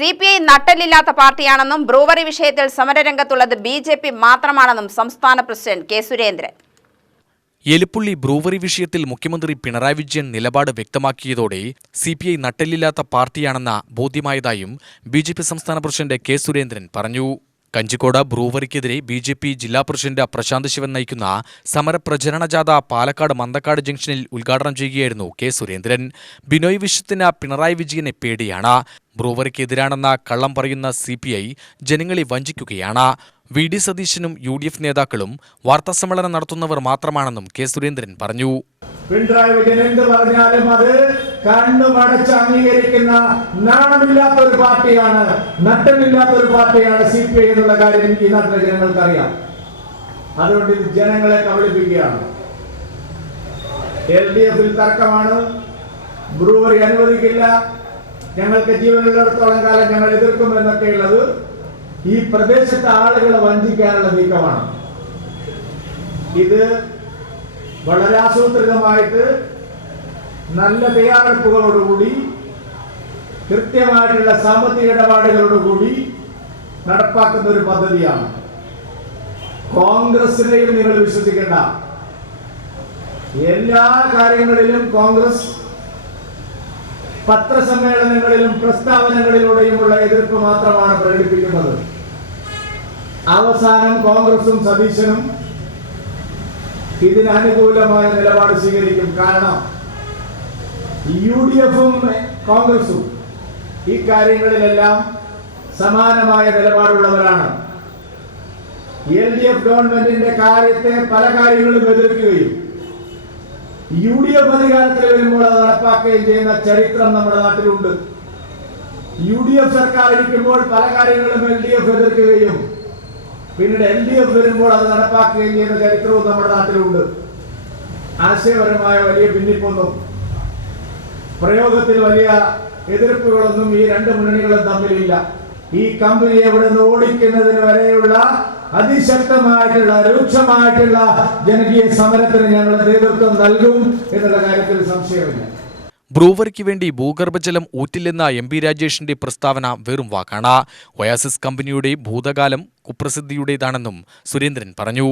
CPI നട്ടലില്ലാത്ത പാർട്ടിയാണെന്നും brewery വിഷയത്തിൽ സമരരംഗത്തുള്ളത് BJP മാത്രമാണെന്നും സംസ്ഥാന പ്രസിഡന്റ് കെ സുരേന്ദ്രൻ. എലിപ്പുള്ളി ബ്രൂവറി വിഷയത്തിൽ മുഖ്യമന്ത്രി പിണറായി വിജയൻ നിലപാട് വ്യക്തമാക്കിയതോടെ CPI നട്ടലില്ലാത്ത പാർട്ടിയാണെന്ന ബോധ്യമായതായും BJP സംസ്ഥാന പ്രസിഡന്റ് കെ സുരേന്ദ്രൻ പറഞ്ഞു. കഞ്ചിക്കോട് ബ്രൂവറിക്കെതിരെ BJP ജില്ലാ പ്രസിഡന്റ് പ്രശാന്ത് ശിവൻ നയിക്കുന്ന സമരപ്രചരണ ജാഥ പാലക്കാട് മന്തക്കാട് ജംഗ്ഷനിൽ ഉദ്ഘാടനം ചെയ്യുകയായിരുന്നു കെ സുരേന്ദ്രൻ. ബിനോയ് വിശ്വത്തിന് പിണറായി വിജയനെ പേടിയാണ്. ബ്രൂവറിക്കെതിരാണെന്ന കള്ളം പറയുന്ന CPI ജനങ്ങളെ വഞ്ചിക്കുകയാണ്. VD സതീശനും UDF നേതാക്കളും വാർത്താസമ്മേളനം നടത്തുന്നവർ മാത്രമാണെന്നും കെ സുരേന്ദ്രൻ പറഞ്ഞു. പിണറായി വിജയൻ എന്ത് പറഞ്ഞാലും അത് കണ്ണുമടച്ച് അംഗീകരിക്കുന്ന നാണമില്ലാത്ത ഒരു പാർട്ടിയാണ്, നട്ടമില്ലാത്ത ഒരു പാർട്ടിയാണ് CPI എന്നുള്ള കാര്യം ഈ നാട്ടിലെ ജനങ്ങൾക്ക് അറിയാം. അതുകൊണ്ട് ഇത് ജനങ്ങളെ കബളിപ്പിക്കുകയാണ്. LDF തർക്കമാണ്, ബ്രൂവറി അനുവദിക്കില്ല, ഞങ്ങൾക്ക് ജീവനുള്ളിടത്തോളം കാലം ഞങ്ങൾ എതിർക്കും എന്നൊക്കെയുള്ളത് ഈ പ്രദേശത്തെ ആളുകളെ വഞ്ചിക്കാനുള്ള നീക്കമാണ്. ഇത് വളരെ ആസൂത്രിതമായിട്ട് നല്ല തയ്യാറെടുപ്പുകളോടുകൂടി കൃത്യമായിട്ടുള്ള സാമ്പത്തിക ഇടപാടുകളോടുകൂടി നടപ്പാക്കുന്ന ഒരു പദ്ധതിയാണ്. കോൺഗ്രസിനെയും നിങ്ങൾ വിശ്വസിക്കേണ്ട. എല്ലാ കാര്യങ്ങളിലും കോൺഗ്രസ് പത്രസമ്മേളനങ്ങളിലും പ്രസ്താവനകളിലൂടെയുമുള്ള എതിർപ്പ് മാത്രമാണ് പ്രകടിപ്പിക്കുന്നത്. അവസാനം കോൺഗ്രസും സതീശനും ഇതിന് അനുകൂലമായ നിലപാട് സ്വീകരിക്കും. കാരണം UDFും കോൺഗ്രസും ഈ കാര്യങ്ങളിലെല്ലാം സമാനമായ നിലപാടുള്ളവരാണ്. LDF ഗവൺമെന്റിന്റെ കാര്യത്തെ പല കാര്യങ്ങളും എതിർക്കുകയും UDF അധികാരത്തിൽ വരുമ്പോൾ അത് നടപ്പാക്കുകയും ചെയ്യുന്ന ചരിത്രം നമ്മുടെ നാട്ടിലുണ്ട്. UDF സർക്കാർ ഇരിക്കുമ്പോൾ പല കാര്യങ്ങളും LDF എതിർക്കുകയും പിന്നീട് LDF വരുമ്പോൾ അത് നടപ്പാക്കുകയും ചെയ്യുന്ന ചരിത്രവും നമ്മുടെ നാട്ടിലുണ്ട്. ആശയപരമായ വലിയ ഭിന്നിപ്പൊന്നും പ്രയോഗത്തിൽ വലിയ എതിർപ്പുകളൊന്നും ഈ രണ്ട് മുന്നണികളും തമ്മിലില്ല. ഈ കമ്പനിയെ ഇവിടെ നിന്ന് ഓടിക്കുന്നതിന് വരെയുള്ള അതിശക്തമായിട്ടുള്ള രൂക്ഷമായിട്ടുള്ള ജനകീയ സമരത്തിന് ഞങ്ങൾ നേതൃത്വം നൽകും എന്നുള്ള കാര്യത്തിൽ സംശയമില്ല. ബ്രൂവറിക്ക് വേണ്ടി ഭൂഗർഭജലം ഊറ്റില്ലെന്ന MP രാജേഷിന്റെ പ്രസ്താവന വെറും വാക്കാണ്. ഒയാസിസ് കമ്പനിയുടെ ഭൂതകാലം കുപ്രസിദ്ധിയുടേതാണെന്നും സുരേന്ദ്രൻ പറഞ്ഞു.